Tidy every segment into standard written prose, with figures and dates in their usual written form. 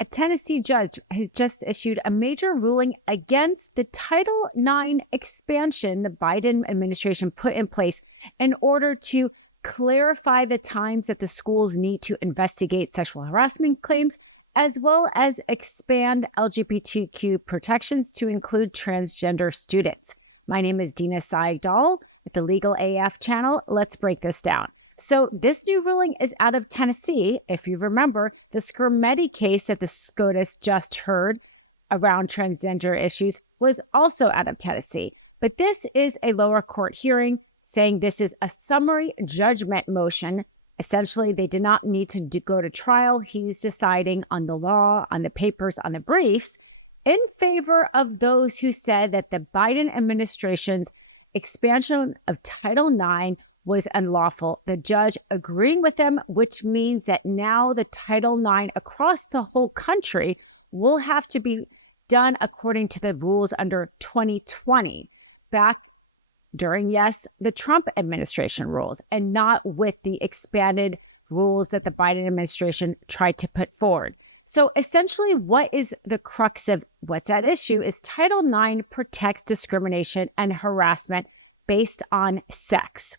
A Tennessee judge has just issued a major ruling against the Title IX expansion the Biden administration put in place in order to clarify the times that the schools need to investigate sexual harassment claims, as well as expand LGBTQ protections to include transgender students. My name is Dina Sayegh Doll with the Legal AF channel. Let's break this down. So this new ruling is out of Tennessee. If you remember, the Scarametti case that the SCOTUS just heard around transgender issues was also out of Tennessee. But this is a lower court hearing saying this is a summary judgment motion. Essentially, they did not need to go to trial. He's deciding on the law, on the papers, on the briefs, in favor of those who said that the Biden administration's expansion of Title IX was unlawful. The judge agreeing with them, which means that now the Title IX across the whole country will have to be done according to the rules under 2020, back during, yes, the Trump administration rules, and not with the expanded rules that the Biden administration tried to put forward. So essentially, what is the crux of what's at issue is Title IX protects discrimination and harassment based on sex.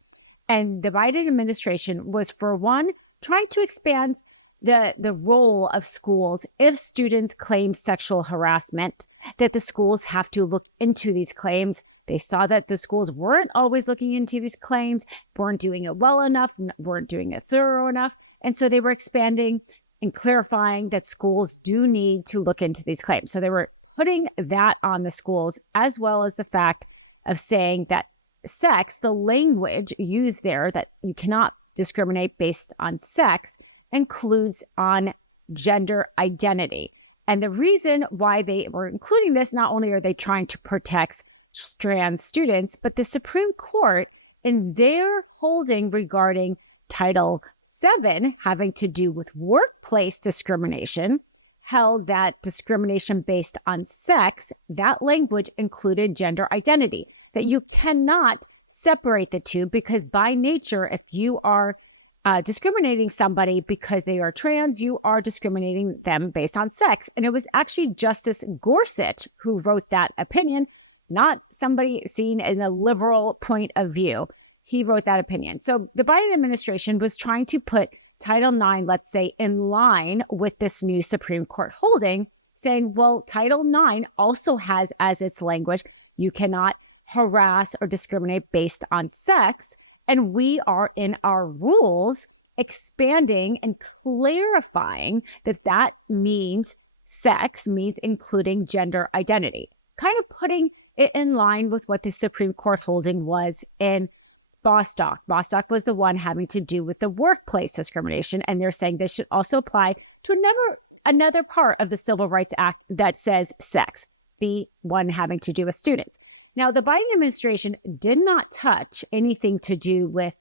And the Biden administration was, for one, trying to expand the role of schools. If students claim sexual harassment, that the schools have to look into these claims. They saw that the schools weren't always looking into these claims, weren't doing it well enough, weren't doing it thorough enough. And so they were expanding and clarifying that schools do need to look into these claims. So they were putting that on the schools, as well as the fact of saying that sex, the language used there, that you cannot discriminate based on sex, includes on gender identity. And the reason why they were including this, not only are they trying to protect trans students, but the Supreme Court, in their holding regarding Title VII, having to do with workplace discrimination, held that discrimination based on sex, that language included gender identity, that you cannot separate the two, because by nature, if you are discriminating somebody because they are trans, you are discriminating them based on sex. And it was actually Justice Gorsuch who wrote that opinion, not somebody seen in a liberal point of view. He wrote that opinion. So the Biden administration was trying to put Title IX, let's say, in line with this new Supreme Court holding, saying, well, Title IX also has as its language, you cannot harass or discriminate based on sex. And we are in our rules expanding and clarifying that that means sex means including gender identity, kind of putting it in line with what the Supreme Court holding was in Bostock. Bostock was the one having to do with the workplace discrimination. And they're saying this should also apply to another part of the Civil Rights Act that says sex, the one having to do with students. Now, the Biden administration did not touch anything to do with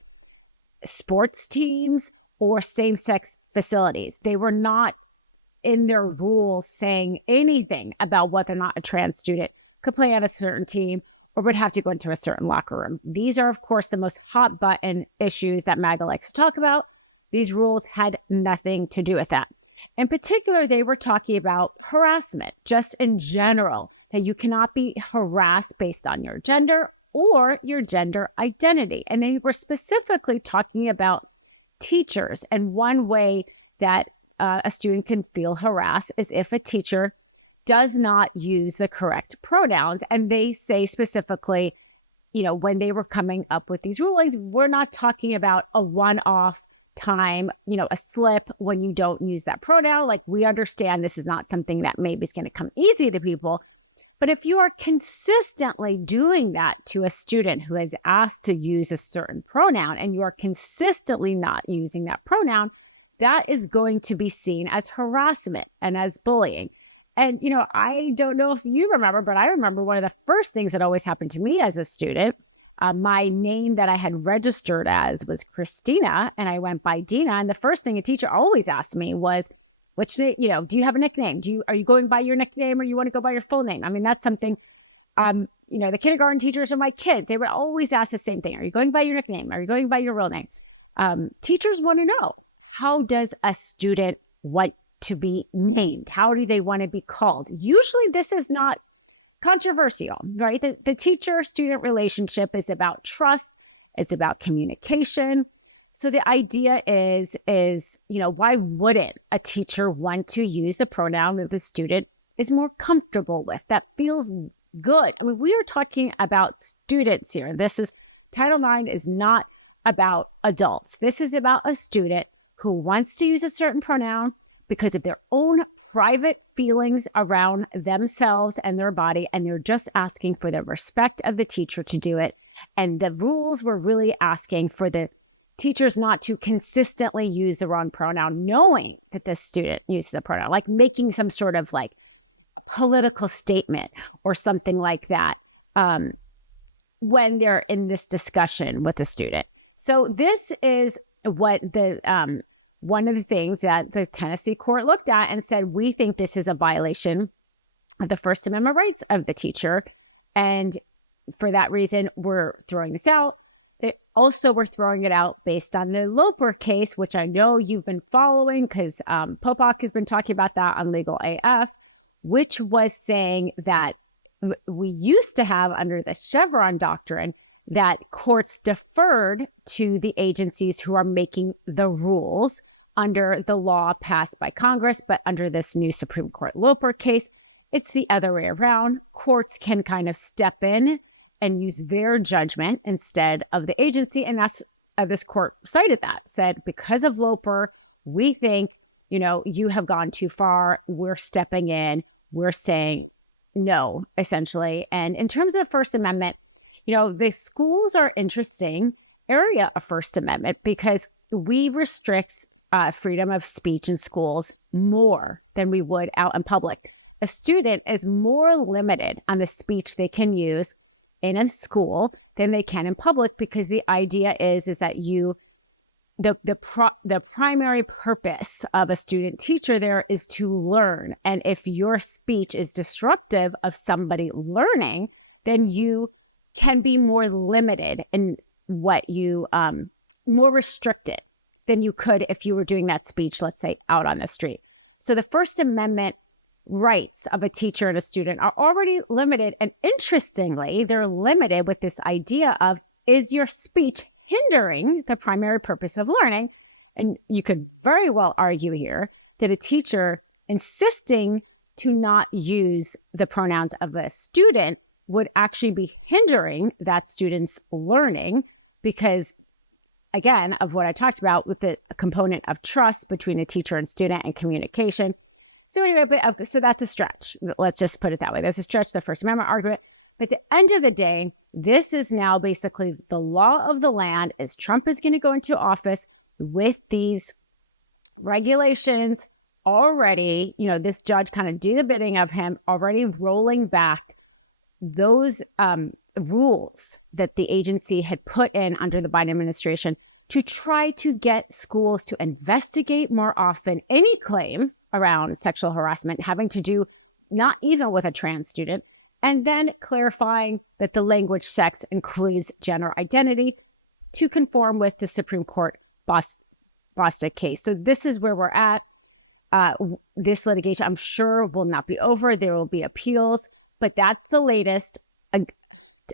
sports teams or same-sex facilities. They were not in their rules saying anything about whether or not a trans student could play on a certain team or would have to go into a certain locker room. These are, of course, the most hot button issues that MAGA likes to talk about. These rules had nothing to do with that. In particular, they were talking about harassment, just in general, that you cannot be harassed based on your gender or your gender identity. And they were specifically talking about teachers. And one way that a student can feel harassed is if a teacher does not use the correct pronouns. And they say specifically, when they were coming up with these rulings, we're not talking about a one-off time, a slip when you don't use that pronoun. Like, we understand this is not something that maybe is going to come easy to people. But if you are consistently doing that to a student who is asked to use a certain pronoun and you are consistently not using that pronoun, that is going to be seen as harassment and as bullying. And, I don't know if you remember, but I remember one of the first things that always happened to me as a student. My name that I had registered as was Christina, and I went by Dina. And the first thing a teacher always asked me was, do you have a nickname? Are you going by your nickname or you want to go by your full name? I mean, that's something, the kindergarten teachers are my kids. They would always ask the same thing. Are you going by your nickname? Are you going by your real name? Teachers want to know, how does a student, what to be named? How do they want to be called? Usually this is not controversial, right? The teacher-student relationship is about trust. It's about communication. So the idea is, why wouldn't a teacher want to use the pronoun that the student is more comfortable with, that feels good? I mean, we are talking about students here. Title IX is not about adults. This is about a student who wants to use a certain pronoun because of their own private feelings around themselves and their body, and they're just asking for the respect of the teacher to do it. And the rules were really asking for the teachers not to consistently use the wrong pronoun, knowing that the student uses a pronoun, like making some sort of like political statement or something like that when they're in this discussion with the student. So this is what one of the things that the Tennessee court looked at and said, we think this is a violation of the First Amendment rights of the teacher. And for that reason, we're throwing this out. We're throwing it out based on the Loper case, which I know you've been following because Popok has been talking about that on Legal AF, which was saying that we used to have under the Chevron doctrine that courts deferred to the agencies who are making the rules under the law passed by Congress. But under this new Supreme Court Loper case, it's the other way around. Courts can kind of step in and use their judgment instead of the agency. And that's this court cited that, said, because of Loper, we think, you have gone too far. We're stepping in. We're saying no, essentially. And in terms of the First Amendment, the schools are interesting area of First Amendment because we restrict freedom of speech in schools more than we would out in public. A student is more limited on the speech they can use in a school than they can in public, because the idea is that the primary purpose of a student teacher there is to learn. And if your speech is disruptive of somebody learning, then you can be more limited in what you, more restricted than you could if you were doing that speech, let's say, out on the street. So the First Amendment rights of a teacher and a student are already limited. And interestingly, they're limited with this idea of, is your speech hindering the primary purpose of learning? And you could very well argue here that a teacher insisting to not use the pronouns of a student would actually be hindering that student's learning because, again, of what I talked about with the component of trust between a teacher and student and communication. So anyway, so that's a stretch. Let's just put it that way. That's a stretch, the First Amendment argument. But at the end of the day, this is now basically the law of the land as Trump is going to go into office with these regulations already, this judge kind of do the bidding of him, already rolling back those rules that the agency had put in under the Biden administration to try to get schools to investigate more often any claim around sexual harassment having to do not even with a trans student, and then clarifying that the language sex includes gender identity to conform with the Supreme Court Bostock case. So this is where we're at. This litigation, I'm sure, will not be over. There will be appeals, but that's the latest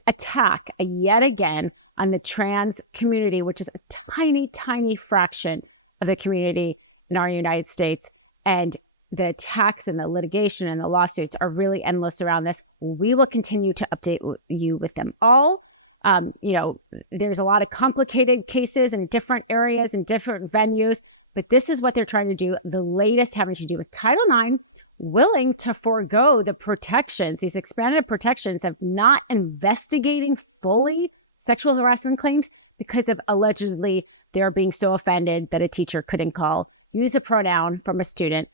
attack yet again on the trans community, which is a tiny, tiny fraction of the community in our United States. And the attacks and the litigation and the lawsuits are really endless around this. We will continue to update you with them all. There's a lot of complicated cases in different areas and different venues, but this is what they're trying to do. The latest having to do with Title IX, willing to forego the protections, these expanded protections of not investigating fully sexual harassment claims because of allegedly they're being so offended that a teacher couldn't use a pronoun from a student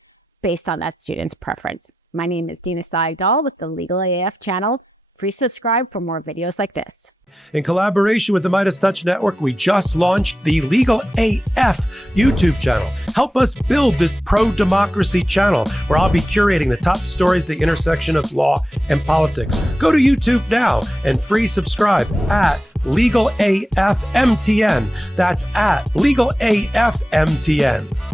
based on that student's preference. My name is Dina Sayegh Doll with the Legal AF channel. Please subscribe for more videos like this. In collaboration with the Midas Touch Network, we just launched the Legal AF YouTube channel. Help us build this pro-democracy channel where I'll be curating the top stories, the intersection of law and politics. Go to YouTube now and free subscribe at Legal AF MTN. That's at Legal AF MTN.